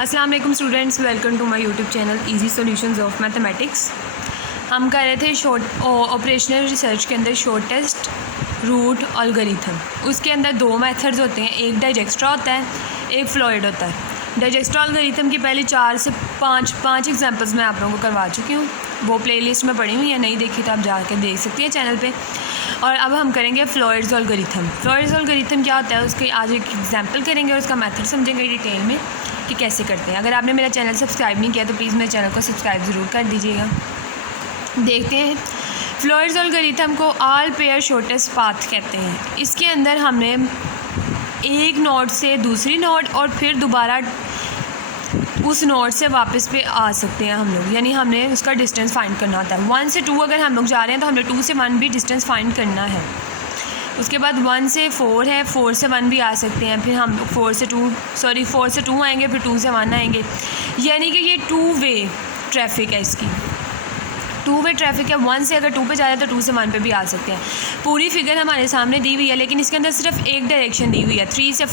अस्सलाम वालेकुम students, welcome to my YouTube channel easy solutions of mathematics. हम कर रहे थे ऑपरेशनल रिसर्च के अंदर शॉर्टेस्ट रूट अलगोरिथम। उसके अंदर दो मेथड्स होते हैं, एक डाइजेक्स्ट्रा होता है, एक फ्लॉयड होता है। डाइजेक्स्ट्रा अलगोरिथम की पहले 4 से 5 एग्जांपल्स मैं आप लोगों को करवा चुकी हूँ, वो प्लेलिस्ट में पड़ी हुई है, नहीं देखी तो आप जाकर देख सकती हैं चैनल पे। और अब हम करेंगे फ्लॉयड्स अलगोरिथम। फ्लॉयड्स अलगोरिथम क्या होता है, उसके आज एक एग्जांपल करेंगे और उसका मेथड समझेंगे डिटेल में कि कैसे करते हैं। अगर आपने मेरा चैनल सब्सक्राइब नहीं किया तो प्लीज़ मेरे चैनल को सब्सक्राइब ज़रूर कर दीजिएगा। देखते हैं, फ्लॉयड्स अलगोरिथम को ऑल पेयर शॉर्टेस्ट पाथ कहते हैं। इसके अंदर हमने एक नोड से दूसरी नोड और फिर दोबारा उस नोड से वापस पे आ सकते हैं हम लोग, यानी हमने उसका डिस्टेंस फाइंड करना होता है। 1 से 2 अगर हम लोग जा रहे हैं तो हमने 2 से 1 भी डिस्टेंस फाइंड करना है। उसके बाद 1 से 4 है, 4 से 1 भी आ सकते हैं, फिर हम 4 से 2 आएंगे, फिर 2 से 1 आएंगे, यानी कि ये 2 वे ट्रैफिक है। इसकी 2 वे ट्रैफिक है। 1 से अगर 2 पे जा रहे हैं तो 2 से 1 पे भी आ सकते हैं। पूरी फिगर हमारे सामने दी हुई है, लेकिन इसके अंदर सिर्फ एक डायरेक्शन दी हुई है, 3 से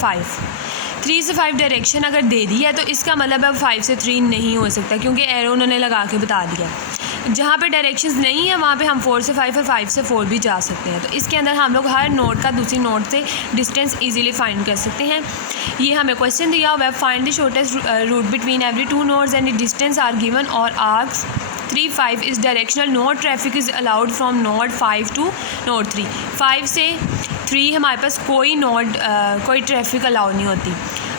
5 डायरेक्शन अगर दे दी है तो इसका मतलब अब 5 से 3 नहीं हो सकता, क्योंकि एरो उन्होंने लगा के बता दिया। जहाँ पे डायरेक्शंस नहीं है वहाँ पे हम 4 से 5 और 5 से 4 भी जा सकते हैं। तो इसके अंदर हम लोग हर नोड का दूसरी नोड से डिस्टेंस इजीली फाइंड कर सकते हैं। ये हमें क्वेश्चन दिया हुआ है, find the shortest route between every 2 nodes and the distance are given और arcs 3, 5 is directional. Node traffic is allowed from node 5 to node 3। 5 से 3 हमारे पास कोई ट्रैफिक अलाउ नहीं होती।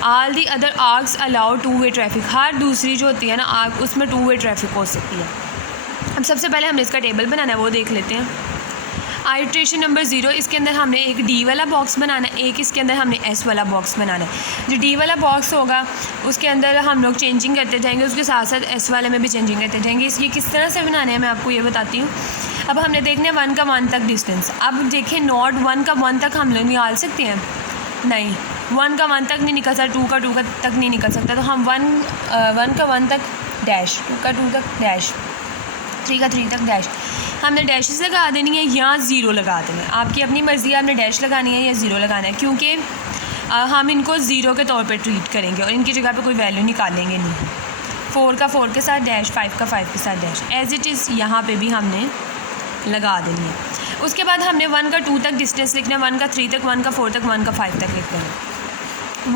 All the other arcs allow 2 way traffic. हर दूसरी जो होती है ना आर्क, उसमें 2 वे ट्रैफिक हो सकती है। अब सबसे पहले हमने इसका टेबल बनाना है, वो देख लेते हैं। आइट्रेशन नंबर 0, इसके अंदर हमने एक डी वाला बॉक्स बनाना है, एक इसके अंदर हमने एस वाला बॉक्स बनाना है। जो डी वाला बॉक्स होगा उसके अंदर हम लोग चेंजिंग करते जाएंगे, उसके साथ साथ एस वाले में भी चेंजिंग करते जाएंगे। ये किस तरह से बनाना है मैं आपको ये बताती हूँ। अब हमने देखना है 1 का 1 तक डिस्टेंस। अब देखें, नोड 1 का 1 तक हम लोग निकाल सकते हैं? नहीं, 1 का 1 तक नहीं निकल सकता, 2 का 2 तक नहीं निकल सकता। तो हम 1 का 1 तक डैश, 2 का 2 तक डैश, 3 का 3 तक डैश। हमने डैशेस लगा देनी है या ज़ीरो लगा देना है, आपकी अपनी मर्ज़ी है, आपने डैश लगानी है या ज़ीरो लगाना है, क्योंकि हम इनको ज़ीरो के तौर पे ट्रीट करेंगे और इनकी जगह पे कोई वैल्यू निकालेंगे नहीं। 4 का 4 के साथ डैश, 5 का 5 के साथ डैश, एज इट इज़ यहाँ पे भी हमने लगा देनी है। उसके बाद हमने 1 का 2 तक डिस्टेंस लिखना है, 1 का 3 तक, 1 का 4 तक, 1 का 5 तक लिखना है।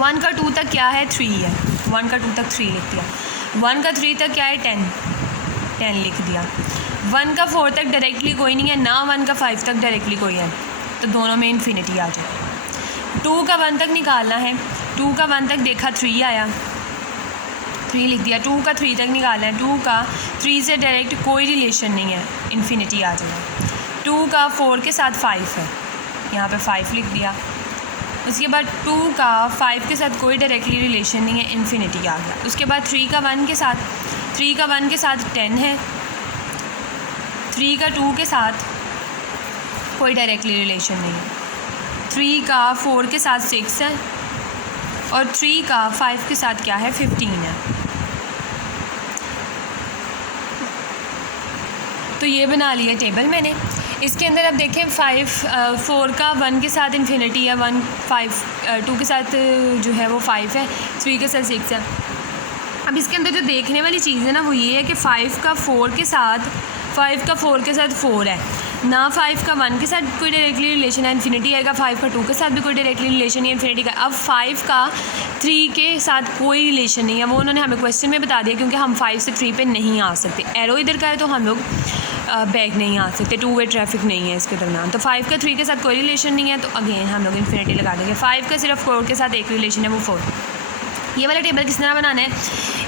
1 का 2 तक क्या है? 3 है, 1 का 2 तक 3 लिख दिया। 1 का 3 तक क्या है? 10 लिख दिया। 1 का 4 तक डायरेक्टली कोई नहीं है ना, 1 का 5 तक डायरेक्टली कोई है, तो दोनों में इन्फिनिटी आ जाए। 2 का 1 तक निकालना है, 2 का 1 तक देखा 3 आया, 3 लिख दिया। 2 का 3 तक निकालना है, 2 का 3 से डायरेक्ट कोई रिलेशन नहीं है, इन्फिनिटी आ जाएगा। 2 का 4 के साथ 5 है, यहाँ पे 5 लिख दिया। उसके बाद 2 का 5 के साथ कोई डायरेक्टली रिलेशन नहीं है, इन्फिनिटी आ गया। उसके बाद 3 का 1 के साथ 10 है, 3 का 2 के साथ कोई डायरेक्टली रिलेशन नहीं है, 3 का 4 के साथ 6 है और 3 का 5 के साथ क्या है? 15 है। तो ये बना लिया टेबल मैंने। इसके अंदर अब देखें 4 का 1 के साथ इन्फिनिटी है, 2 के साथ जो है वो 5 है, 3 के साथ 6 है। अब इसके अंदर जो देखने वाली चीज़ है ना वो ये है कि 5 का 4 के साथ 4 है ना, 5 का 1 के साथ कोई डायरेक्टली रिलेशन है, इन्फिनिटी आएगा। 5 का 2 के साथ भी कोई डायरेक्टली रिलेशन है, इन्फिनिटी का। अब 5 का 3 के साथ कोई रिलेशन नहीं है, वो उन्होंने हमें क्वेश्चन में बता दिया, क्योंकि हम 5 से 3 पे नहीं आ सकते। एरो इधर का है तो हम लोग बैक नहीं आ सकते, 2 वे ट्रैफिक नहीं है इसके दरमियान। तो 5 का 3 के साथ कोई रिलेशन नहीं है, तो अगेन हम लोग इन्फिनिटी लगा देंगे। 5 का सिर्फ 4 के साथ एक रिलेशन है, वो 4। ये वाला टेबल किस तरह बनाना है?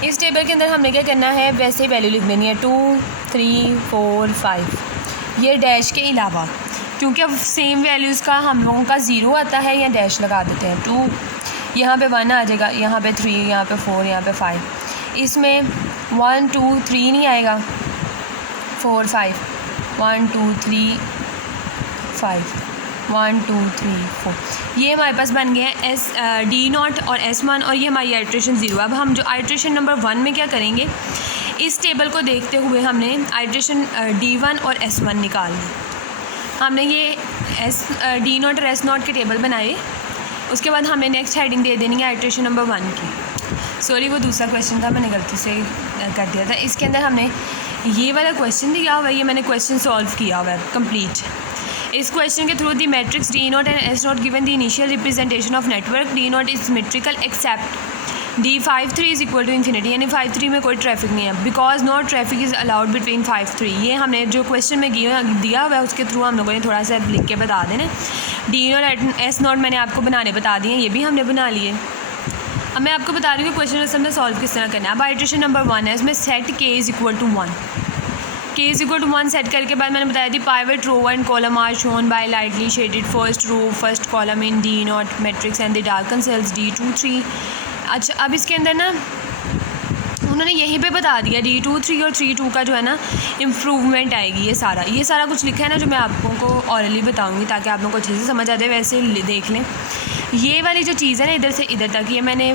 इस टेबल के अंदर हमने क्या करना है, वैसे ही वैल्यू लिख देनी है, 2, 3, 4, 5, ये डैश के अलावा, क्योंकि अब सेम वैल्यूज़ का हम लोगों का 0 आता है, या डैश लगा देते हैं। 2 यहाँ पे 1 आ जाएगा, यहाँ पे 3, यहाँ पे 4, यहाँ पे 5। इसमें 1, 2, 3 नहीं आएगा, 4, 5, 1, 2, 3, 5, 1, 2, 3, 4। ये हमारे पास बन गया है D0 और S1, और ये हमारी आइट्रेशन 0। अब हम जो आइट्रेशन नंबर 1 में क्या करेंगे, इस टेबल को देखते हुए हमने आइट्रेशन D1 और S1 निकालना। हमने ये D0 और S0 के टेबल बनाए। उसके बाद हमें नेक्स्ट हेडिंग दे देनी है आइट्रेशन नंबर 1 की। सॉरी वो दूसरा क्वेश्चन था, मैंने गलती से कर दिया था। इसके अंदर हमने ये वाला क्वेश्चन दिया हुआ है, ये मैंने क्वेश्चन सॉल्व किया हुआ है कंप्लीट। इस क्वेश्चन के through the matrix D naught and S naught given the initial representation of network D naught is symmetrical except D 5 3 is equal to infinity, यानी 5 3 में कोई ट्रैफिक नहीं है, because no traffic is allowed between 5 3। ये हमने जो question में दिया हुआ है उसके थ्रू हम लोगों ने थोड़ा सा लिख के बता देना। डी नॉट एस नॉट मैंने आपको बनाने बता दिए, ये भी हमने बना लिए। अब मैं आपको बता रही हूँ क्वेश्चन असल में सॉल्व किस तरह करना है। अब आइट्रेशन नंबर 1 है, इसमें सेट के इज़ इक्वल टू 1, के इज़ इक्वल टू 1 सेट करके बाद मैंने बताया थी pivot row and column are shown by lightly shaded first row first column in D naught matrix and the darken cells D 2 3। अच्छा, अब इसके अंदर ना उन्होंने यहीं पे बता दिया D 2 3 और 3 2 का जो है ना इम्प्रूवमेंट आएगी। ये सारा कुछ लिखा है ना, जो मैं आप लोगों को ऑरली बताऊंगी ताकि आप लोगों को अच्छे से समझ आ जाए। वैसे देख लें, ये वाली जो चीज़ है ना इधर से इधर तक, ये मैंने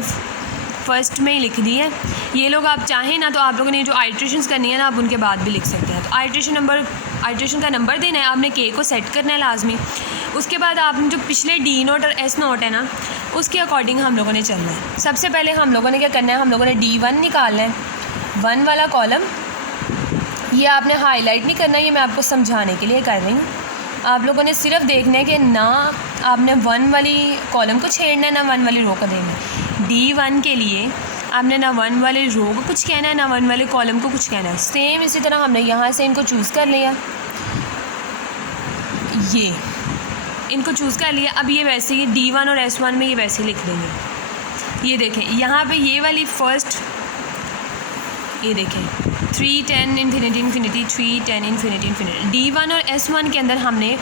फर्स्ट में ही लिख दी है। ये लोग आप चाहें ना तो आप लोगों ने जो आइट्रेशंस करनी है ना आप उनके बाद भी लिख सकते हैं। तो आइट्रेशन का नंबर देना है, आपने के को सेट करना है लाजमी। उसके बाद आपने जो पिछले डी नोट और एस नोट है ना उसके अकॉर्डिंग हम लोगों ने चलना है। सबसे पहले हम लोगों ने क्या करना है, हम लोगों ने D1 निकालना है, 1 वाला कॉलम। ये आपने हाईलाइट नहीं करना, ये मैं आपको समझाने के लिए कर रही हूँ। आप लोगों ने सिर्फ देखना है कि ना आपने 1 वाली कॉलम को छेड़ना है ना 1 वाली रो को देना है। D1 के लिए आपने ना 1 वाले रो को कुछ कहना है ना 1 वाले कॉलम को कुछ कहना है। सेम इसी तरह हमने यहाँ से इनको चूज़ कर लिया, ये इनको चूज़ कर लिया। अब ये वैसे ही D1 और S1 में ये वैसे लिख देंगे। ये देखें यहाँ पे ये वाली फर्स्ट, ये देखें 3 10 infinity infinity 3 10 infinity infinity. D1 और S1 के अंदर हमने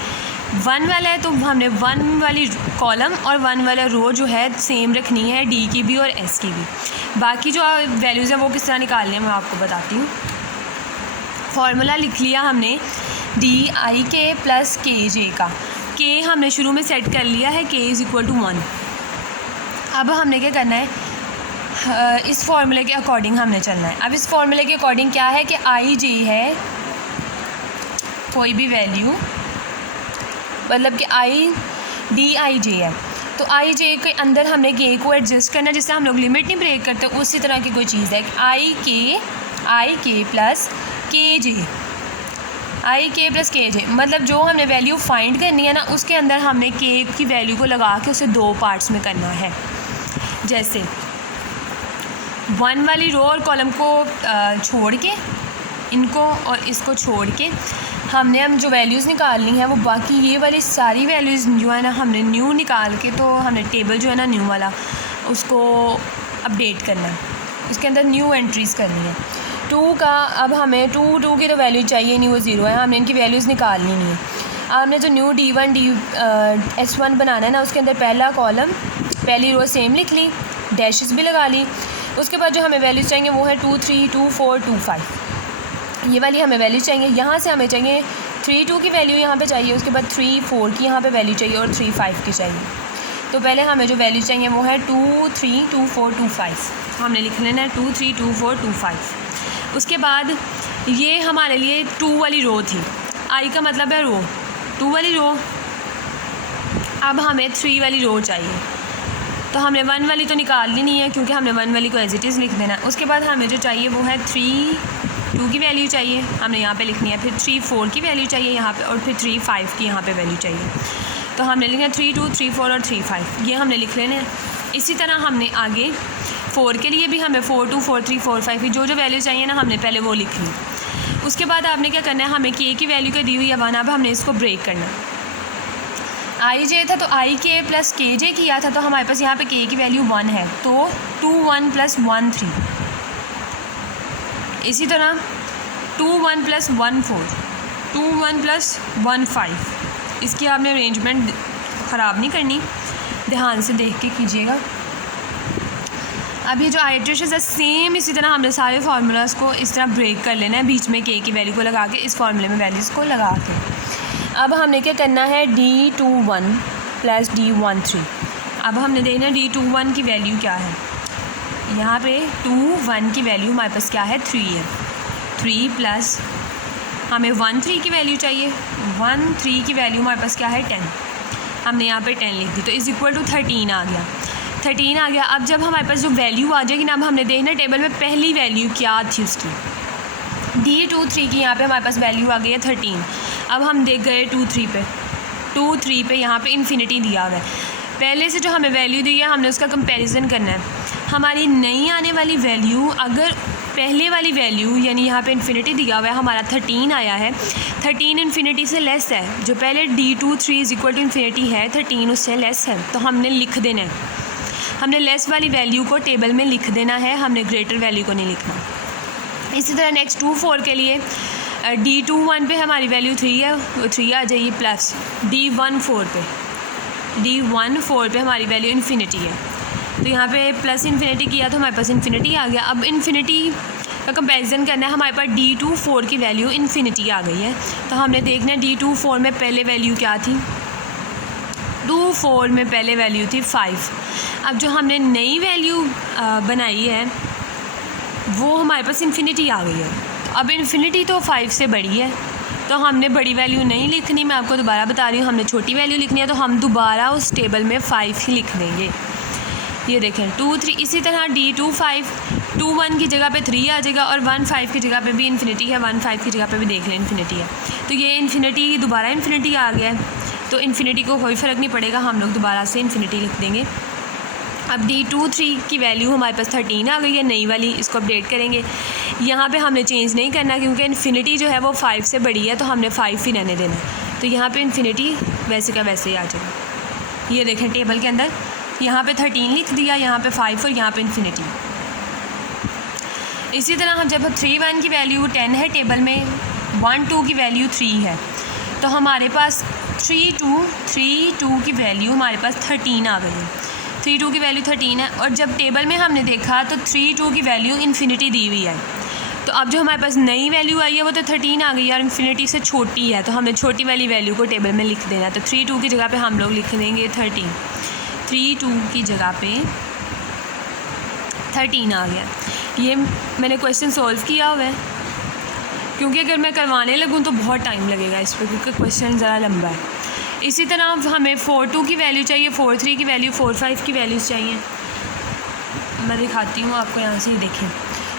1 वाला है तो हमने 1 वाली कॉलम और 1 वाला रो जो है सेम रखनी है, D की भी और S की भी। बाकी जो वैल्यूज़ हैं वो किस तरह निकालनी है मैं आपको बताती हूँ। फार्मूला लिख लिया हमने DIK प्लस KJ का। K हमने शुरू में सेट कर लिया है, K इज़ इक्वल टू 1। अब हमने क्या करना है, इस फार्मूले के अकॉर्डिंग हमने चलना है। अब इस फार्मूले के अकॉर्डिंग क्या है कि IJ है कोई भी वैल्यू, मतलब कि DIJ है तो IJ के अंदर हमने K को एडजस्ट करना है। जिससे हम लोग लिमिट नहीं ब्रेक करते उसी तरह की कोई चीज़ है। IK प्लस KJ मतलब जो हमने वैल्यू फाइंड करनी है ना उसके अंदर हमने K की वैल्यू को लगा के उसे 2 पार्ट्स में करना है। जैसे 1 वाली रो और कॉलम को छोड़ के, इनको और इसको छोड़ के हमने हम जो वैल्यूज़ निकालनी है वो बाकी ये वाली सारी वैल्यूज़ जो है ना हमने न्यू निकाल के, तो हमने टेबल जो है ना न्यू वाला उसको अपडेट करना है, उसके अंदर न्यू एंट्रीज़ करनी है। 2 का अब हमें 2 की तो वैल्यू चाहिए नहीं, वो 0 है, हमने इनकी वैल्यूज़ निकालनी नहीं है। आपने जो न्यू D1 S1 बनाना है ना उसके अंदर पहला कॉलम पहली रो सेम लिख ली, डैशेस भी लगा ली। उसके बाद जो हमें वैल्यूज़ चाहिए वो है 2 3 2 4 2 5, ये वाली हमें वैल्यू चाहिए। यहाँ से हमें चाहिए 3 2 की वैल्यू यहाँ पे चाहिए, उसके बाद 3 4 की यहाँ पे वैल्यू चाहिए और 3 5 की चाहिए। तो पहले हमें जो वैल्यू चाहिए वो है 2 3 2 4 2 5, हमने लिख लेना है 2 3 2 4 2 5। उसके बाद ये हमारे लिए 2 वाली रो थी, I का मतलब है रो, 2 वाली रो। अब हमें 3 वाली रो चाहिए, तो हमने 1 वाली तो निकालनी नहीं है क्योंकि हमने 1 वाली को एज इट इज़ लिख देना है। उसके बाद हमें जो चाहिए वो है 3 2 की वैल्यू चाहिए, हमने यहाँ पे लिखनी है। फिर 3 4 की वैल्यू चाहिए यहाँ पे, और फिर 3 5 की यहाँ पे वैल्यू चाहिए। तो हमने लिखना 3 2 3 4 और 3 5, ये हमने लिख लेना है। इसी तरह हमने आगे 4 के लिए भी हमें 4 2 4 3 4 5 की जो वैल्यू चाहिए ना हमने पहले वो लिख ली। उसके बाद आपने क्या करना है, हमें K की वैल्यू का दी हुई है 1, अब हमने इसको ब्रेक करना है। IJ था तो IK प्लस KJ किया था, तो हमारे पास यहाँ पे K की वैल्यू 1 है, तो 2 1 प्लस 1 3। इसी तरह 2 1 प्लस 1 4, 2 1 प्लस 1 5। इसकी आपने अरेंजमेंट ख़राब नहीं करनी, ध्यान से देख के कीजिएगा। अब ये जो आइट्रेशन है सेम इसी तरह हमने सारे फार्मूलाज़ को इस तरह ब्रेक कर लेना है, बीच में K की वैल्यू को लगा के, इस फार्मूले में वैल्यूज़ को लगा के। अब हमने क्या करना है, D21 प्लस D13। अब हमने देखना D21 की वैल्यू क्या है। यहाँ पे 2 1 की वैल्यू हमारे पास क्या है, 3 है। 3 प्लस हमें 1 3 की वैल्यू चाहिए, 1 3 की वैल्यू हमारे पास क्या है, 10। हमने यहाँ पे 10 लिख दी, तो इज़ इक्वल टू 13 आ गया। 13 आ गया। अब जब हमारे पास जो वैल्यू आ जाएगी ना, अब हमने देखना टेबल में पहली वैल्यू क्या थी उसकी। D23 की यहाँ पे हमारे पास वैल्यू आ गई है 13। अब हम देख गए 2-3 पे यहाँ पे इन्फिनिटी दिया हुआ है। पहले से जो हमें वैल्यू दी है हमने उसका कंपैरिजन करना है। हमारी नई आने वाली वैल्यू, अगर पहले वाली वैल्यू यानी यहाँ पे इन्फिनिटी दिया हुआ है हमारा 13 आया है, 13 इन्फिनिटी से लेस है, जो पहले D23 is equal to infinity है 13 उससे लेस है, तो हमने लिख देना है। हमने लेस वाली वैल्यू को टेबल में लिख देना है, हमने ग्रेटर वैल्यू को नहीं लिखना। इसी तरह नेक्स्ट 2-4 के लिए D21 पे हमारी वैल्यू 3 है, वो 3 आ जाएगी, प्लस D14 पे हमारी वैल्यू इन्फिनिटी है, तो यहाँ पे प्लस इन्फिनिटी किया तो हमारे पास इन्फिनिटी आ गया। अब इन्फिनिटी का कंपैरिजन करना है, हमारे पास D24 की वैल्यू इन्फिनिटी आ गई है, तो हमने देखना है D24 में पहले वैल्यू क्या थी। 24 में पहले वैल्यू थी 5। अब जो हमने नई वैल्यू बनाई है वो हमारे पास इन्फिनिटी आ गई है। अब इन्फिनिटी तो 5 से बड़ी है, तो हमने बड़ी वैल्यू नहीं लिखनी, मैं आपको दोबारा बता रही हूँ, हमने छोटी वैल्यू लिखनी है, तो हम दोबारा उस टेबल में 5 ही लिख देंगे। ये देखें 2-3। इसी तरह D25 21 की जगह पे 3 आ जाएगा, और 15 की जगह पे भी इन्फिनिटी है, 15 की जगह पे भी देख लें इन्फिनिटी है, तो ये इन्फिनिटी दोबारा इन्फिनिटी आ गया है, तो इन्फिनिटी को कोई फ़र्क नहीं पड़ेगा, हम लोग दोबारा से इन्फिनिटी लिख देंगे। अब D23 की वैल्यू हमारे पास 13 आ गई है नई वाली, इसको अपडेट करेंगे। यहाँ पे हमने चेंज नहीं करना क्योंकि इन्फिनिटी जो है वो 5 से बड़ी है, तो हमने 5 ही रहने देना, तो यहाँ पे इन्फिनिटी वैसे का वैसे ही आ जाएगा। ये देखें टेबल के अंदर यहाँ पे 13 लिख दिया, यहाँ पे 5 और यहाँ पे इन्फिनिटी। इसी तरह हम जब 3-1 की वैल्यू 10 है टेबल में, 1-2 की वैल्यू 3 है, तो हमारे पास 3-2 की वैल्यू हमारे पास 13 आ गई है। 3-2 की वैल्यू 13 है, और जब टेबल में हमने देखा तो 3-2 की वैल्यू इन्फिनिटी दी हुई है, तो अब जो हमारे पास नई वैल्यू आई है वो तो 13 आ गई है और इन्फिनिटी से छोटी है, तो हमने छोटी वाली वैल्यू को टेबल में लिख देना। तो 3-2 की जगह पे हम लोग लिख देंगे 13। 3-2 की जगह पे 13 आ गया। ये मैंने क्वेश्चन सॉल्व किया हुआ है, क्योंकि अगर मैं करवाने लगूँ तो बहुत टाइम लगेगा इस पर, क्योंकि क्वेश्चन ज़रा लंबा है। इसी तरह हमें 4-2 की वैल्यू चाहिए, 4-3 की वैल्यू, 4-5 की वैल्यूज़ चाहिए। मैं दिखाती हूँ आपको, यहाँ से ये देखें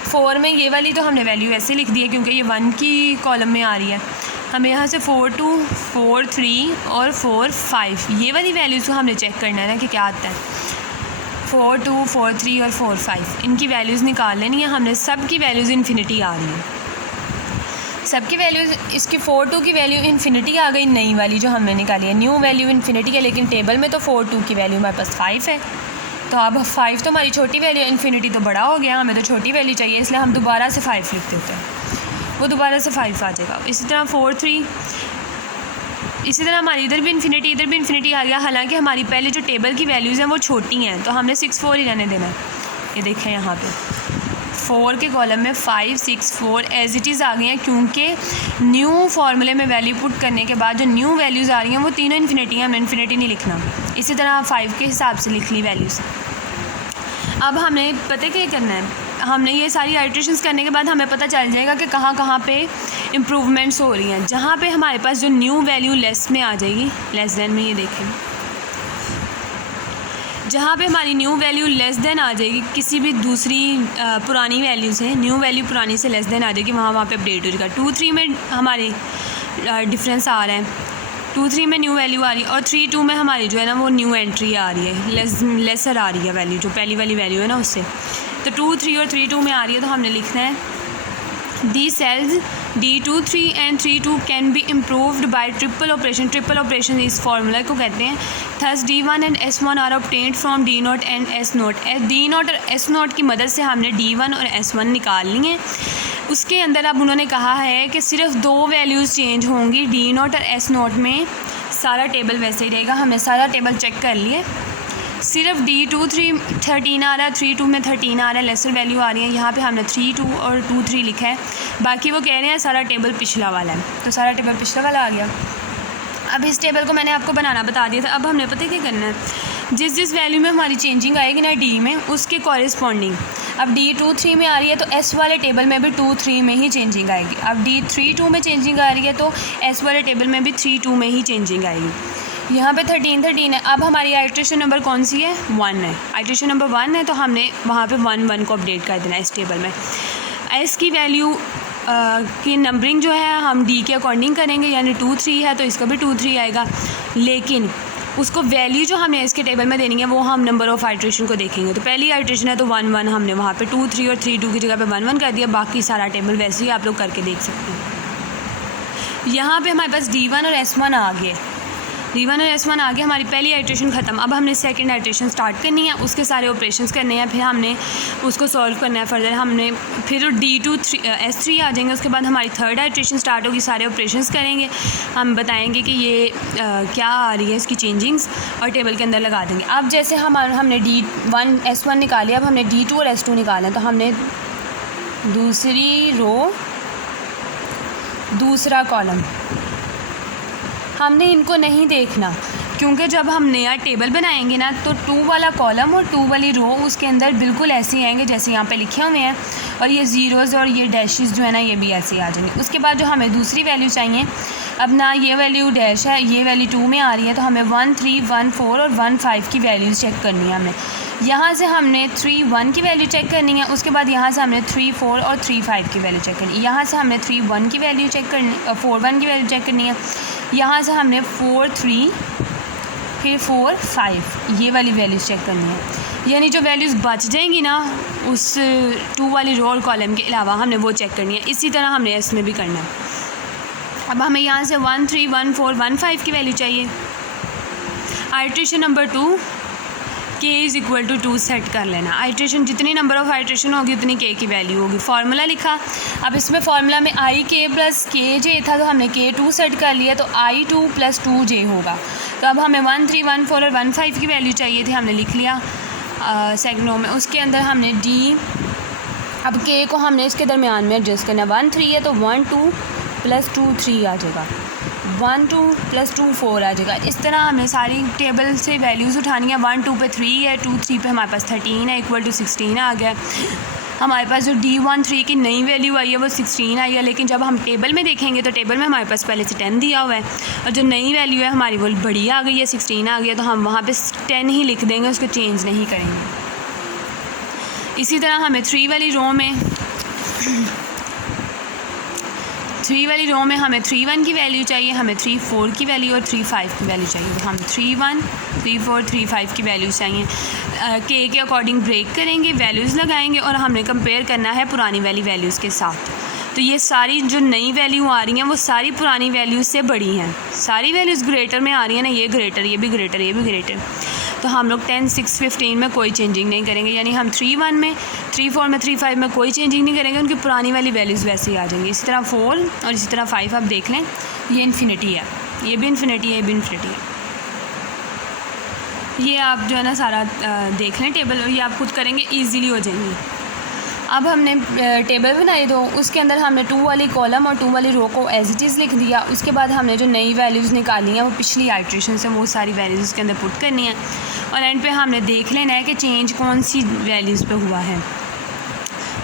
4 में ये वाली तो हमने वैल्यू ऐसे लिख दी है क्योंकि ये 1 की कॉलम में आ रही है। हमें यहाँ से 4-2, 4-3 और 4-5 ये वाली वैल्यूज़ को हमने चेक करना है ना कि क्या आता है। 4-2, 4-3 और 4-5 इनकी वैल्यूज़ निकाल लेनी है हमने। सब की वैल्यूज़ इन्फिनिटी आ रही है, सबकी वैल्यूज़। इसकी 4-2 की वैल्यू इन्फिनिटी आ गई नई वाली जो हमने निकाली है, न्यू वैल्यू इन्फिनिटी है, लेकिन टेबल में तो 4-2 की वैल्यू हमारे पास 5 है, तो अब 5 तो हमारी छोटी वैल्यू, इन्फिनिटी तो बड़ा हो गया, हमें तो छोटी वैल्यू चाहिए, इसलिए हम दोबारा से 5 लिख देते हैं, वो दोबारा से 5 आ जाएगा। इसी तरह 4-3, इसी तरह हमारी इधर भी इन्फिनिटी आ गया, हालांकि हमारी पहले जो टेबल की वैल्यूज़ हैं वो छोटी हैं, तो हमने 6-4 ही रहने देना है। ये देखें यहाँ पे 4 के कॉलम में 5, 6, 4 एज इट इज़ आ गई हैं, क्योंकि न्यू फार्मूले में वैल्यू पुट करने के बाद जो न्यू वैल्यूज़ आ रही हैं वो तीनों इन्फिनिटी हैं, हमें इन्फिनिटी नहीं लिखना। इसी तरह 5 के हिसाब से लिख ली वैल्यूज़। अब हमने पता क्या करना है, हमने ये सारी आइट्रेशंस करने के बाद हमें पता चल जाएगा कि कहाँ कहाँ पे इम्प्रूवमेंट्स हो रही हैं। जहाँ पे हमारे पास जो न्यू वैल्यू लेस में आ जाएगी, लेस देन में, ये देखें जहाँ पे हमारी न्यू वैल्यू लेस देन आ जाएगी किसी भी दूसरी पुरानी वैल्यू से, न्यू वैल्यू पुरानी से लेस देन आ जाएगी, वहाँ पे अपडेट हो जाएगा। 2-3 में हमारे डिफरेंस आ रहा है, 2-3 में न्यू वैल्यू आ रही है, और 3-2 में हमारी जो है ना वो न्यू एंट्री आ रही है, लेसर आ रही है वैल्यू, जो पहली वाली वैल्यू है ना उससे। तो 2-3 और 3-2 में आ रही है, तो हमने लिखना है the cells D23 and 32 can be improved by triple operation. Triple operation इस फार्मूला को कहते हैं। Thus D1 and S1 are obtained from D0 and S0। D0 और S0 की मदद से हमने D1 और S1 निकाल ली हैं। उसके अंदर अब उन्होंने कहा है कि सिर्फ 2 वैल्यूज़ चेंज होंगी D0 और S0 में, सारा टेबल वैसे ही रहेगा। हमने सारा टेबल चेक कर लिए, सिर्फ D23 13 आ रहा है, 3-2 में 13 आ रहा है, लेसर वैल्यू आ रही है। यहाँ पे हमने 3-2 और 2-3 लिखा है, बाकी वो कह रहे हैं सारा टेबल पिछला वाला है, तो सारा टेबल पिछला वाला आ गया। अब इस टेबल को मैंने आपको बनाना बता दिया था। अब हमने पता क्या करना है, जिस वैल्यू में हमारी चेंजिंग आएगी ना D में, उसके कॉरेस्पॉन्डिंग, अब D23 में आ रही है तो S वाले टेबल में भी 2-3 में ही चेंजिंग आएगी। अब D32 में चेंजिंग आ रही है तो S वाले टेबल में भी 3-2 में ही चेंजिंग आएगी। यहाँ पे 13 है। अब हमारी आइट्रेशन नंबर कौन सी है? 1 है। आइट्रेशन नंबर 1 है तो हमने वहाँ पे 1 को अपडेट कर देना है इस टेबल में। एस की वैल्यू की नंबरिंग जो है हम डी के अकॉर्डिंग करेंगे, यानी 2 3 है तो इसका भी 2 3 आएगा, लेकिन उसको वैल्यू जो हमें इसके टेबल में देनी है वो हम नंबर ऑफ़ आइट्रेशन को देखेंगे। तो पहली आइट्रेशन है तो 1 1 हमने वहाँ पे 2 3 और 3 2 की जगह पे 1 1 कर दिया। बाकी सारा टेबल वैसे ही आप लोग करके देख सकते हैं। यहाँ पे हमारे पास D1 और S1 आ गए। D1 और S1 आ गए, हमारी पहली आइट्रेशन ख़त्म। अब हमने सेकंड आइट्रेशन स्टार्ट करनी है, उसके सारे ऑपरेशंस करने हैं, फिर हमने उसको सॉल्व करना है फर्दर। हमने फिर D2 S3 आ जाएंगे, उसके बाद हमारी थर्ड आइट्रेशन स्टार्ट होगी, सारे ऑपरेशंस करेंगे, हम बताएंगे कि ये क्या आ रही है इसकी चेंजिंग्स और टेबल के अंदर लगा देंगे। अब जैसे हमने D1 S1 निकाली, अब हमने D2 और S2 निकाला, तो हमने दूसरी रो दूसरा कॉलम हमने इनको नहीं देखना, क्योंकि जब हम नया टेबल बनाएंगे ना तो 2 वाला कॉलम और 2 वाली रो उसके अंदर बिल्कुल ऐसे ही आएंगे जैसे यहाँ पे लिखे हुए हैं, और ये ज़ीरोज़ और ये डैशेस जो है ना ये भी ऐसे ही आ जाएंगे। उसके बाद जो हमें दूसरी वैल्यू चाहिए, अब ना ये वैल्यू डैश है, ये वैल्यू 2 में आ रही है, तो हमें 1 3 1 4 और 1 5 की वैल्यूज़ चेक करनी है। हमने यहाँ से हमने 3 1 की वैल्यू चेक करनी है, उसके बाद यहाँ से हमने 3 4 और 3 5 की वैल्यू चेक करनी है। यहाँ से हमने 3 1 की वैल्यू चेक करनी, 4 1 की वैल्यू चेक करनी है। यहाँ से हमने 4 3 फिर 4 5 ये वाली वैल्यूज़ चेक करनी है। यानी जो वैल्यूज़ बच जाएंगी ना उस 2 वाली रो और कॉलम के अलावा हमने वो चेक करनी है। इसी तरह हमने इसमें भी करना है। अब हमें यहाँ से 1 3 1 4 1 5 की वैल्यू चाहिए। आइट्रेशन नंबर 2 k = 2 सेट कर लेना। आइट्रेशन जितनी नंबर ऑफ़ आइट्रेशन होगी उतनी k की वैल्यू होगी। फार्मूला लिखा, अब इसमें फार्मूला में ik + kj था तो हमने k2 सेट कर लिया, तो i2 + 2j होगा। तो अब हमें 1 3 1 4 और 1 5 की वैल्यू चाहिए थी, हमने लिख लिया सेकंड रो में। उसके अंदर हमने d, अब k को हमने इसके दरमियान में एडजस्ट करना है। 1 3 है तो 1 2 + 2 3 आ जाएगा, 1 2 + 2 4 आ जाएगा। इस तरह हमें सारी टेबल से वैल्यूज़ उठानी है। 1 2 पे 3 है, 2 3 पे हमारे पास 13 है, = 16 आ गया। हमारे पास जो D1 3 की नई वैल्यू आई है वो 16 आई है, लेकिन जब हम टेबल में देखेंगे तो टेबल में हमारे पास पहले से 10 दिया हुआ है, और जो नई वैल्यू है हमारी वो बड़ी आ गई है, 16 आ गई है, तो हम वहाँ पे 10 ही लिख देंगे, उसको चेंज नहीं करेंगे। इसी तरह हमें 3 वाली रो में हमें 3 1 की वैल्यू चाहिए, हमें 3 4 की वैल्यू और 3 5 की वैल्यू चाहिए। तो हम 3 1 3 4 3 5 की वैल्यू चाहिए। के अकॉर्डिंग ब्रेक करेंगे, वैल्यूज़ लगाएंगे और हमने कंपेयर करना है पुरानी वाली वैल्यूज़ के साथ। तो ये सारी जो नई वैल्यू आ रही हैं वो सारी पुरानी वैल्यूज़ से बड़ी हैं। सारी वैल्यूज़ ग्रेटर में आ रही हैं ना, ये ग्रेटर, ये भी ग्रेटर, ये भी ग्रेटर। तो हम लोग 10 6 15 में कोई चेंजिंग नहीं करेंगे, यानी हम 3 1 में 3 4 में 3 5 में कोई चेंजिंग नहीं करेंगे, उनकी पुरानी वाली वैल्यूज़ वैसे ही आ जाएंगी। इसी तरह 4 और इसी तरह 5 आप देख लें, ये इन्फिनिटी है, ये भी इन्फिनिटी है, ये भी इन्फिनिटी है। ये आप जो है ना सारा देख लें टेबल, ये आप खुद करेंगे ईज़िली हो जाएंगी। अब हमने टेबल बनाई तो उसके अंदर हमने 2 वाली कॉलम और 2 वाली रो को एज इट इज़ लिख दिया। उसके बाद हमने जो नई वैल्यूज़ निकाली हैं वो पिछली आइट्रेशन से वो सारी वैल्यूज़ उसके अंदर पुट करनी है, और एंड पे हमने देख लेना है कि चेंज कौन सी वैल्यूज़ पे हुआ है।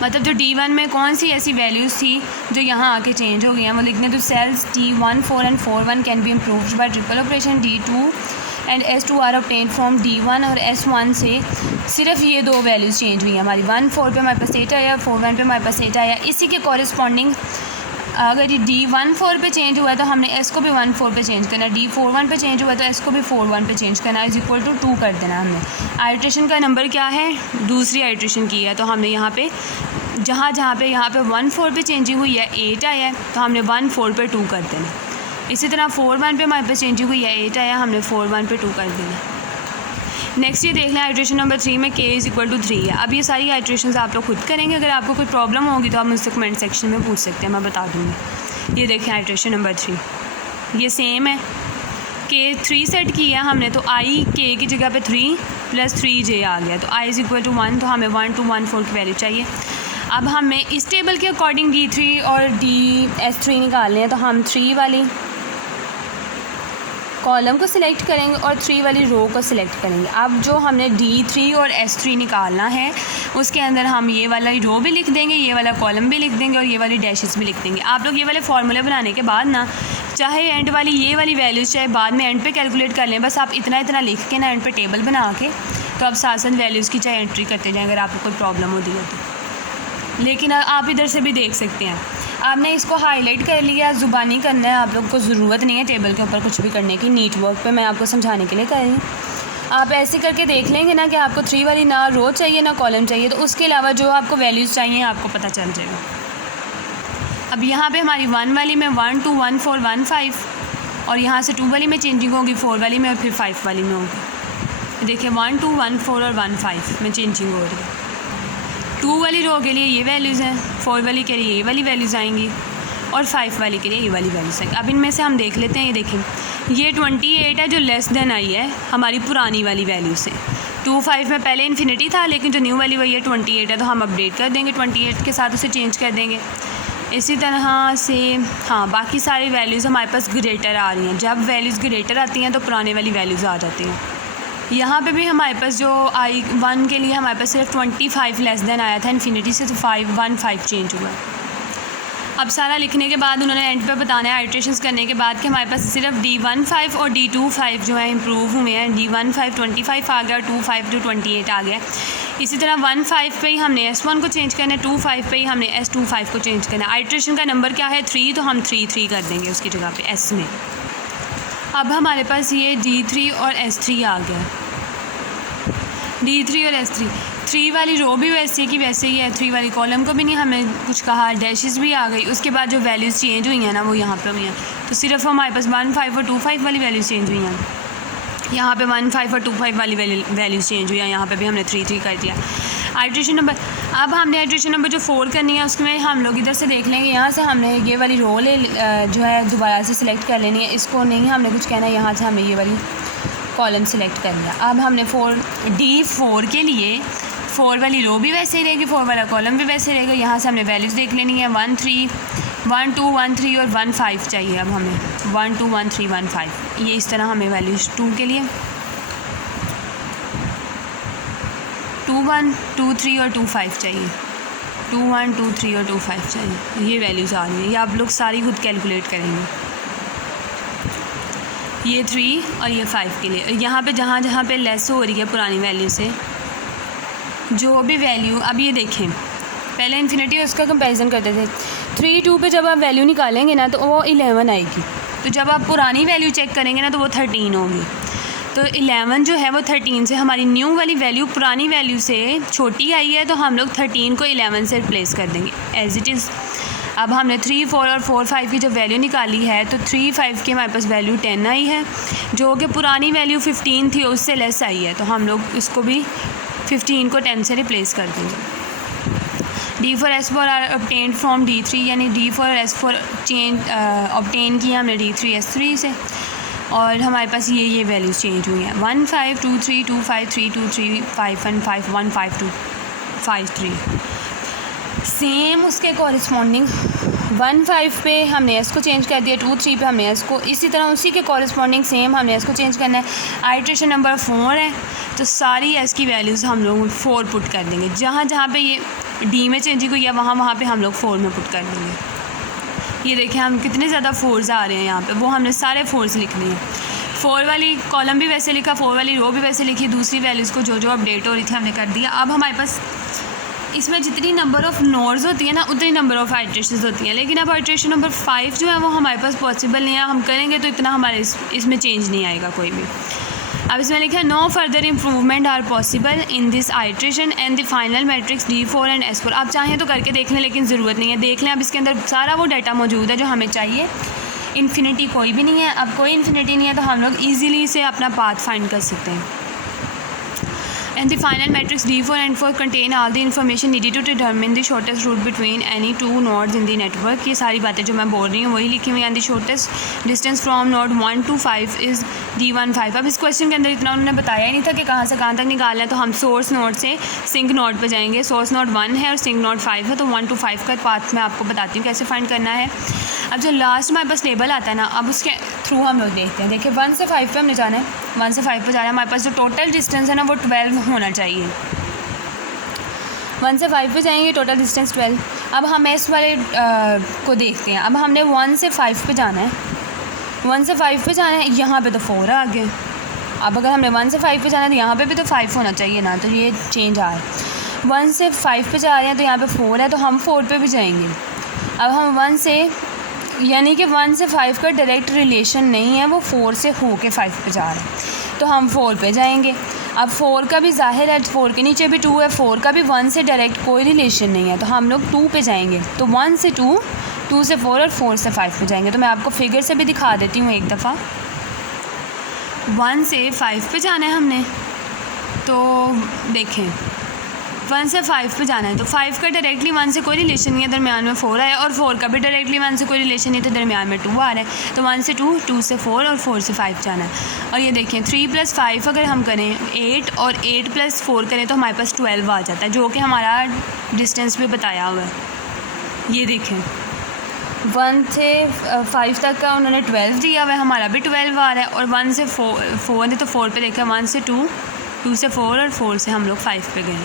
मतलब जो D1 में कौन सी ऐसी वैल्यूज़ थी जो यहाँ आके चेंज हो गई हैं वो लिखने। तो cells D1 4 and 4 1 can be improved by triple operation. D2 and S2 are obtained from D1 और S1 से सिर्फ ये 2 वैल्यूज़ चेंज हुई हैं हमारी। 1 4 पे हमारे पास 8 आया, 4 1 पे हमारे पास 8 आया। इसी के कॉरेस्पॉन्डिंग अगर ये D1 4 पे चेंज हुआ है तो हमने S को भी 1 4 पे चेंज करना, D 4 1 पे चेंज हुआ है तो S को भी 4 1 पे चेंज करना, = 2 कर देना हमने। आइट्रेशन का नंबर क्या है, दूसरी आइट्रेशन की है, तो हमने यहाँ पे जहाँ पे 1 4 पे चेंजिंग हुई है 8 आया है, तो हमने 1 4 पे 2 कर देना। इसी तरह 4 1 पे हमारे पास चेंजिंग हुई है 8 आया, हमने 4 1 पे 2 कर देना। नेक्स्ट ये देख लें आइट्रेशन नंबर 3 में k = 3 है। अब ये सारी आइट्रेशंस आप लोग खुद करेंगे, अगर आपको कोई प्रॉब्लम होगी तो आप मुझसे कमेंट सेक्शन में पूछ सकते हैं, मैं बता दूँगी। ये देखें आइट्रेशन नंबर 3 ये सेम है, k 3 सेट किया हमने, तो i k की जगह पे 3 + 3j आ गया, तो i = 1, तो हमें 1 2 1 4 की वैल्यू चाहिए। अब हमें इस टेबल के अकॉर्डिंग D3 और S3 निकालने हैं, तो हम 3 वाली कॉलम को सिलेक्ट करेंगे और 3 वाली रो को सिलेक्ट करेंगे। अब जो हमने D3 और S3 निकालना है उसके अंदर हम ये वाला रो भी लिख देंगे, ये वाला कॉलम भी लिख देंगे और ये वाली डैशेस भी लिख देंगे। आप लोग ये वाले फार्मूले बनाने के बाद ना चाहे एंड वाली ये वाली वैल्यूज़ चाहे बाद में एंड पे कैलकुलेट कर लें, बस आप इतना इतना लिख के ना एंड पे टेबल बना के तो आप साथ साथ वैल्यूज़ की चाहे एंट्री करते जाएँ अगर आपको कोई प्रॉब्लम होती है तो। लेकिन आप इधर से भी देख सकते हैं, आपने इसको हाईलाइट कर लिया, ज़ुबानी करना है, आप लोग को ज़रूरत नहीं है टेबल के ऊपर कुछ भी करने की, नीट वर्क पे मैं आपको समझाने के लिए कर रही हूँ। आप ऐसे करके देख लेंगे ना कि आपको 3 वाली ना रो चाहिए ना कॉलम चाहिए, तो उसके अलावा जो आपको वैल्यूज़ चाहिए आपको पता चल जाएगा। अब यहाँ पे हमारी 1 वाली में 1 2 1 4 1 5 और यहाँ से 2 वाली में चेंजिंग होगी, 4 वाली में और फिर 5 वाली में होगी। देखिए 1 2 1 4 और 1 5 में चेंजिंग हो रही है। 2 वाली रो के लिए ये वैल्यूज़ हैं, 4 वाली के लिए ये वाली वैल्यूज़ आएंगी और 5 वाली के लिए ये वाली वैल्यूज़ आएंगी। अब इनमें से हम देख लेते हैं। ये देखें ये 28 है जो लेस देन आई है हमारी पुरानी वाली वैल्यू से। 25 में पहले इन्फिनिटी था लेकिन जो न्यू वाली वही है 28 है, तो हम अपडेट कर देंगे 28 के साथ उसे चेंज कर देंगे। इसी तरह से हाँ बाकी सारी वैल्यूज़ हमारे पास ग्रेटर आ रही हैं। जब वैल्यूज़ ग्रेटर आती हैं तो पुराने वाली वैल्यूज़ आ जाती हैं। यहाँ पे भी हमारे पास जो I1 के लिए हमारे पास सिर्फ 25 लेस देन आया था इन्फिनिटी से, तो 5 चेंज हुआ। अब सारा लिखने के बाद उन्होंने एंड पे बताना है आइट्रेशंस करने के बाद कि हमारे पास सिर्फ D15 और D25 जो है इम्प्रूव हुए हैं। D15 25 आ गया और 25 to 28 आ गया। इसी तरह 15 पे ही हमने S1 को चेंज करना है, 25 पे ही हमने S25 को चेंज करना है। आइट्रेशन का नंबर क्या है 3, तो हम 3 कर देंगे उसकी जगह पे S में। अब हमारे पास ये D3 और S3 आ गया। D3 और S3 3 वाली रो भी वैसे की वैसे ही है, 3 वाली कॉलम को भी नहीं हमने कुछ कहा, डैशेस भी आ गई। उसके बाद जो वैल्यूज़ चेंज हुई हैं ना वो यहाँ पे हुई हैं, तो सिर्फ हमारे पास 1 5 और 2 5 वाली वैल्यूज़ चेंज हुई हैं। यहाँ पे 1 5 और 2 5 वाली वैल्यूज़ चेंज हुई हैं, यहाँ पे भी हमने 3 कर दिया। आइट्रेशन नंबर, अब हमने आइट्रेशन नंबर जो 4 करनी है उसमें हम लोग इधर से देख लेंगे। यहाँ से हमने ये वाली रो जो है दोबारा से सिलेक्ट कर लेनी है, इसको नहीं हमने कुछ कहना है। यहाँ से हमने ये वाली कॉलम सिलेक्ट कर लिया। अब हमने D4 के लिए 4 वाली रो भी वैसे ही रहेगी, 4 वाला कॉलम भी वैसे रहेगा। यहाँ से हमने वैल्यूज़ देख लेनी है 1 3 1 2 1 3 और 1 5 चाहिए। अब हमें 1 2 1 3 1 5 ये इस तरह हमें वैल्यूज़ 2 के लिए 2 1 2 3 और 2 5 चाहिए, 2 1 2 3 और 2 5 चाहिए। ये वैल्यूज़ आ रही है, ये आप लोग सारी खुद कैलकुलेट करेंगे। ये 3 और ये 5 के लिए यहाँ पे जहाँ जहाँ पे लेस हो रही है पुरानी वैल्यू से जो भी वैल्यू, अब ये देखें पहले इन्फिनिटी उसका कंपैरिजन करते थे। 3 2 पे जब आप वैल्यू निकालेंगे ना तो वो 11 आएगी, तो जब आप पुरानी वैल्यू चेक करेंगे ना तो वो 13 होगी। तो 11 जो है वो 13 से, हमारी न्यू वाली वैल्यू पुरानी वैल्यू से छोटी आई है तो हम लोग 13 को 11 से रिप्लेस कर देंगे एज इट इज़। अब हमने 3 4 और 4 5 की जब वैल्यू निकाली है तो 3 5 की हमारे पास वैल्यू 10 आई है, जो कि पुरानी वैल्यू 15 थी उससे लेस आई है, तो हम लोग इसको भी 15 को 10 से रिप्लेस कर देंगे। D4 S4 are obtain from D3, यानी D4 S4 चेंज ऑब्टेन किया हमने D3 S3 से, और हमारे पास ये वैल्यूज़ चेंज हुई हैं 1 5 2 3 2 5 3 2 3 5 1 5 1 5 2 5 3। सेम उसके कॉरिस्पॉन्डिंग 1 5 पे हमने S को चेंज कर दिया, 2 3 पे हमने S को, इसी तरह उसी के कॉरिस्पॉन्डिंग सेम हमने S को चेंज करना है। आइट्रेशन नंबर 4 है तो सारी S की वैल्यूज़ हम लोग 4 पुट कर देंगे। जहाँ जहाँ पे ये D में चेंजिंग हुई है वहाँ पे हम लोग 4 में पुट कर देंगे। ये देखें हम कितने ज़्यादा 4s आ रहे हैं यहाँ पे, वो हमने सारे 4s लिखने हैं। 4 वाली कॉलम भी वैसे लिखा, 4 वाली रो भी वैसे लिखी, दूसरी वैल्यूज़ को जो अपडेट हो रही थी हमने कर दिया। अब हमारे पास इसमें जितनी नंबर ऑफ़ नोड्स होती है ना उतनी नंबर ऑफ़ आइट्रेशंस होती हैं, लेकिन अब आइट्रेशन नंबर 5 जो है वो हमारे पास पॉसिबल नहीं है। हम करेंगे तो इतना हमारे इसमें चेंज नहीं आएगा कोई भी। अब इसमें लिखा है no further improvement are possible in this iteration and the final matrix D4 and S4। आप चाहें तो करके देख लें लेकिन ज़रूरत नहीं है, देख लें। अब इसके अंदर सारा वो डाटा मौजूद है जो हमें चाहिए। इन्फिनिटी कोई भी नहीं है, अब कोई इन्फिनिटी नहीं है तो हम लोग ईज़िली से अपना पाथ फाइंड कर सकते हैं। And the final matrix D4 and 4 contain all the information needed to determine the shortest route between any two nodes in the network. ये सारी बातें जो मैं बोल रही हूँ वही लिखी हुई हैं। And the shortest distance from node 1 to 5 is D15। अब इस क्वेश्चन के अंदर इतना उन्होंने बताया ही नहीं था कि कहाँ से कहाँ तक निकालना है, तो हम सोर्स नोड से सिंक नोड पे जाएंगे। सोर्स नोड 1 है और सिंक नोड 5 है, तो 1 to 5 का पाथ मैं आपको बताती हूँ कैसे फाइंड करना है। अब जो लास्ट हमारे पास टेबल आता है ना, अब उसके थ्रू हम लोग देखते हैं। देखिए 1 से 5 पे हमने जाना है, 1 से 5 पे जाना है। हमारे पास जो टोटल डिस्टेंस है ना वो 12 होना चाहिए। 1 से 5 पे जाएंगे, टोटल डिस्टेंस 12। अब हम इस वाले को देखते हैं। अब हमने 1 से 5 पे जाना है, 1 से 5 पे जाना है। यहाँ पे तो 4 आ गया। अब अगर हमने 1 से 5 पे जाना है तो यहाँ पे भी तो 5 होना चाहिए ना, तो ये चेंज आ रहा है। 1 से 5 पे जा रहे हैं तो यहाँ पे 4 है, तो हम 4 पे भी जाएंगे। अब हम 1 से, यानी कि 1 से 5 का डायरेक्ट रिलेशन नहीं है, वो 4 से हो के 5 पे जा रहे हैं, तो हम 4 पे जाएंगे। अब 4 का भी ज़ाहिर है, 4 के नीचे भी 2 है, 4 का भी 1 से डायरेक्ट कोई रिलेशन नहीं है, तो हम लोग 2 पे जाएंगे। तो 1 से 2, 2 से 4 और 4 से 5 पे जाएंगे। तो मैं आपको फिगर से भी दिखा देती हूँ एक दफ़ा। 1 से 5 पे जाना है हमने, तो देखें 1 से 5 पे जाना है, तो 5 का डायरेक्टली 1 से कोई रिलेशन नहीं है, दरमियान में 4 है, और 4 का भी डायरेक्टली 1 से कोई रिलेशन नहीं है, तो दरमियान में 2 आ रहा है। तो 1 से 2, 2 से 4 और 4 से 5 जाना है। और ये देखें 3 + 5 अगर हम करें 8 और 8 + 4 करें तो हमारे पास 12 आ जाता है, जो कि हमारा डिस्टेंस भी बताया हुआ है। ये देखें 1 से 5 तक का उन्होंने 12 दिया हुआ है, हमारा भी 12 आ रहा है। और 1 से 4 है तो 4 पे देखा, 1 से 2, 2 से 4 और 4 से हम लोग 5 पे गए।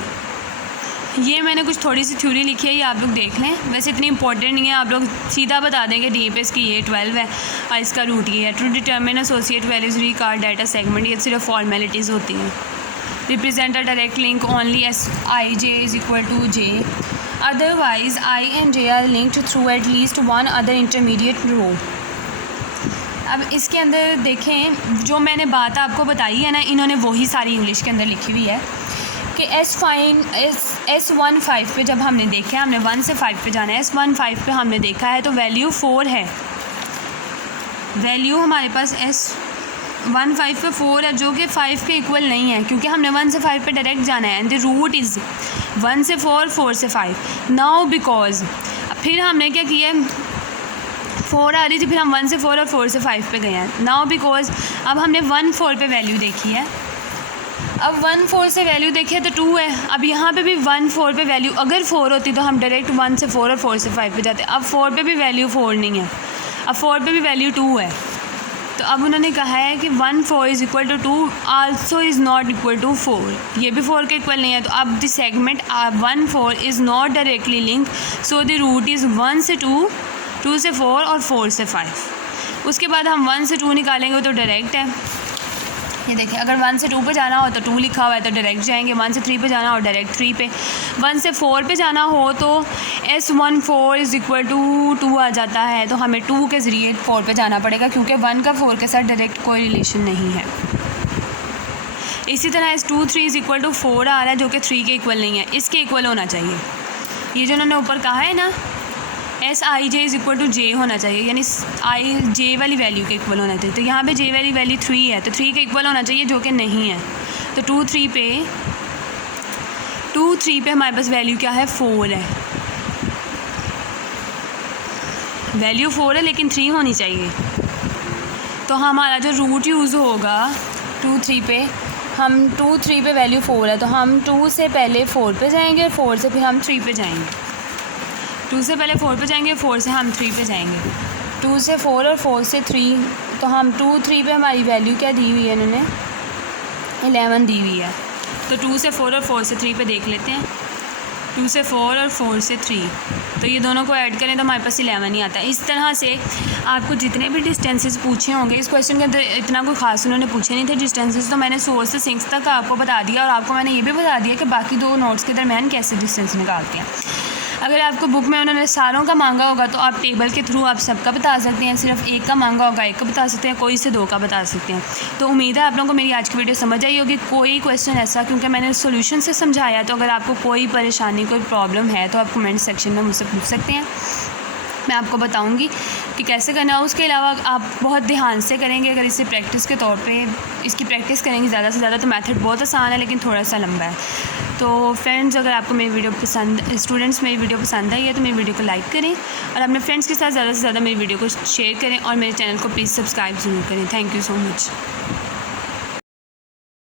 ये मैंने कुछ थोड़ी सी थ्योरी लिखी है, ये आप लोग देख लें। वैसे इतनी इंपॉर्टेंट नहीं है, आप लोग सीधा बता देंगे डी पे इसकी ये 12 है और इसका रूट ये है। To determine associate values record data segment, ये सिर्फ फॉर्मेलिटीज़ होती हैं। Represent a direct link only S I J is equal to J, otherwise I and J are linked through at least one other intermediate row. अब इसके अंदर देखें, जो मैंने बात आपको बताई है ना, इन्होंने वही सारी इंग्लिश के अंदर लिखी हुई है कि S15 पे जब हमने देखा है, हमने 1 से 5 पे जाना है, S15 पे हमने देखा है तो वैल्यू 4 है। वैल्यू हमारे पास S15 पे 4 है, जो कि 5 के इक्वल नहीं है, क्योंकि हमने 1 से 5 पे डायरेक्ट जाना है। एंड द रूट इज़ 1 से 4, 4 से 5। नाउ बिकॉज फिर हमने क्या किया, 4 आ रही थी, फिर हम 1 से 4 और 4 से 5 पे गए हैं। नाउ बिकॉज अब हमने 1 4 पे वैल्यू देखी है, अब 1 4 से वैल्यू देखी है तो 2 है। अब यहाँ पे भी 1 4 पे वैल्यू अगर 4 होती तो हम डायरेक्ट 1 से 4 और 4 से 5 पे जाते। अब 4 पे भी वैल्यू 4 नहीं है, अब 4 पे भी वैल्यू 2 है। तो अब उन्होंने कहा है कि 1 4 is equal to 2 also is not equal to 4, ये भी 4 के इक्वल नहीं है। तो अब the segment 1 4 is not directly link, so the route is 1 से 2, 2 से 4 और 4 से 5। उसके बाद हम 1 से 2 निकालेंगे तो डायरेक्ट है। ये देखिए, अगर 1 से 2 पे जाना हो तो 2 लिखा हुआ है तो डायरेक्ट जाएंगे। 1 से 3 पे जाना हो डायरेक्ट 3 पे। 1 से 4 पे जाना हो तो S14 इज़ इक्वल टू 2 आ जाता है, तो हमें 2 के ज़रिए 4 पे जाना पड़ेगा, क्योंकि 1 का 4 के साथ डायरेक्ट कोई रिलेशन नहीं है। इसी तरह S23 इज़ इक्वल टू 4 आ रहा है, जो कि 3 के इक्वल नहीं है, इसके इक्वल होना चाहिए। ये जो उन्होंने ऊपर कहा है ना, SIJ is equal to J होना चाहिए, यानी J वाली वैल्यू के इक्वल होना चाहिए। तो यहाँ पे J वाली वैल्यू 3 है, तो 3 के इक्वल होना चाहिए, जो कि नहीं है। तो 2 3 पे हमारे पास वैल्यू क्या है, 4 है। वैल्यू 4 है लेकिन 3 होनी चाहिए। तो हमारा जो रूट यूज़ होगा 2 3 पे, हम 2 3 पे वैल्यू 4 है, तो हम 2 से पहले 4 पे जाएंगे और 4 से फिर हम 3 पे जाएंगे। 2 से पहले 4 पे जाएंगे, 4 से हम 3 पे जाएंगे। 2 से 4 और 4 से 3, तो हम 2 3 पे हमारी वैल्यू क्या दी हुई है, इन्होंने 11 दी हुई है। तो 2 से 4 और 4 से 3 पे देख लेते हैं। 2 से 4 और 4 से 3, तो ये दोनों को ऐड करें तो हमारे पास 11 ही आता है। इस तरह से आपको जितने भी डिस्टेंसेस पूछे होंगे, इस क्वेश्चन के अंदर इतना कोई ख़ास उन्होंने पूछे नहीं थे डिस्टेंसेस, तो मैंने सोर्स से सिंक्स तक आपको बता दिया, और आपको मैंने ये भी बता दिया कि बाकी 2 नोड्स के दरमियान कैसे डिस्टेंस निकालते हैं। अगर आपको बुक में उन्होंने सारों का मांगा होगा तो आप टेबल के थ्रू आप सबका बता सकते हैं, सिर्फ एक का मांगा होगा एक का बता सकते हैं, कोई से 2 का बता सकते हैं। तो उम्मीद है आप लोगों को मेरी आज की वीडियो समझ आई होगी। कोई क्वेश्चन ऐसा, क्योंकि मैंने सॉल्यूशन से समझाया, तो अगर आपको कोई परेशानी कोई प्रॉब्लम है तो आप कमेंट सेक्शन में मुझसे पूछ सकते हैं। मैं आपको बताऊंगी कि कैसे करना है। उसके अलावा आप बहुत ध्यान से करेंगे अगर इसे प्रैक्टिस के तौर पे इसकी प्रैक्टिस करेंगे ज़्यादा से ज़्यादा, तो मेथड बहुत आसान है लेकिन थोड़ा सा लंबा है। तो फ्रेंड्स, अगर आपको मेरी वीडियो पसंद, स्टूडेंट्स मेरी वीडियो पसंद आई है तो मेरी वीडियो को लाइक करें और अपने फ्रेंड्स के साथ ज़्यादा से ज़्यादा मेरी वीडियो को शेयर करें और मेरे चैनल को प्लीज़ सब्सक्राइब ज़रूर करें। Thank you so much.